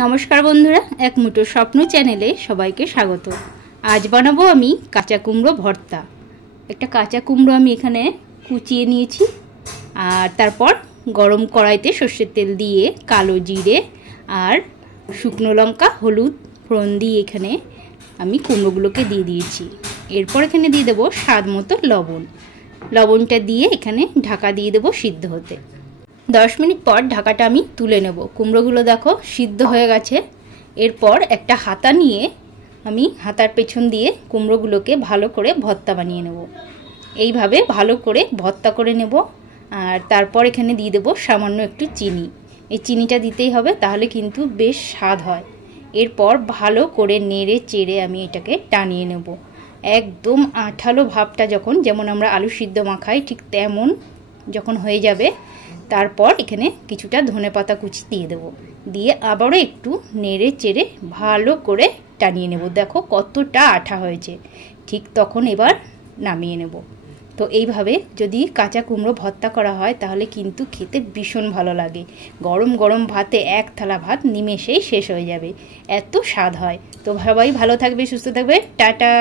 নমস্কার বন্ধুরা, এক মুঠো স্বপ্ন চ্যানেলে সবাইকে স্বাগত। আজ বানাবো আমি কাঁচা কুমড়ো ভর্তা। একটা কাঁচা কুমড়ো আমি এখানে কুচিয়ে নিয়েছি, আর তারপর গরম কড়াইতে সর্ষের তেল দিয়ে কালো জিরে আর শুকনো লঙ্কা, হলুদ ফোড়ন দিয়ে এখানে আমি কুমড়োগুলোকে দিয়ে দিয়েছি। এরপর এখানে দিয়ে দেবো স্বাদ মতো লবণ। লবণটা দিয়ে এখানে ঢাকা দিয়ে দেবো সিদ্ধ হতে। 10 মিনিট পর ঢাকাটা আমি তুলে নেব। কুমড়োগুলো দেখো সিদ্ধ হয়ে গেছে। এরপর একটা হাতা নিয়ে আমি হাতার পেছন দিয়ে কুমড়োগুলোকে ভালো করে ভর্তা বানিয়ে নেব। এইভাবে ভালো করে ভর্তা করে নেব। আর তারপর এখানে দিয়ে দেবো সামান্য একটু চিনি। এই চিনিটা দিতেই হবে, তাহলে কিন্তু বেশ স্বাদ হয়। এরপর ভালো করে নেড়ে চেড়ে আমি এটাকে টানিয়ে নেব। একদম আঠালো ভাবটা যখন, যেমন আমরা আলু সিদ্ধ মাখাই ঠিক তেমন যখন হয়ে যাবে, তারপর এখানে কিছুটা ধনেপাতা কুচি দিয়ে দেবো। দিয়ে আবারও একটু নেড়ে চেড়ে ভালো করে টানিয়ে নেব। দেখো কতটা আঠা হয়েছে। ঠিক তখন এবার নামিয়ে নেব। তো এইভাবে যদি কাঁচা কুমড়ো ভর্তা করা হয় তাহলে কিন্তু খেতে ভীষণ ভালো লাগে। গরম গরম ভাতে এক থালা ভাত নিমেষেই শেষ হয়ে যাবে, এত স্বাদ হয়। তো সবাই ভালো থাকবে, সুস্থ থাকবে, টাটা।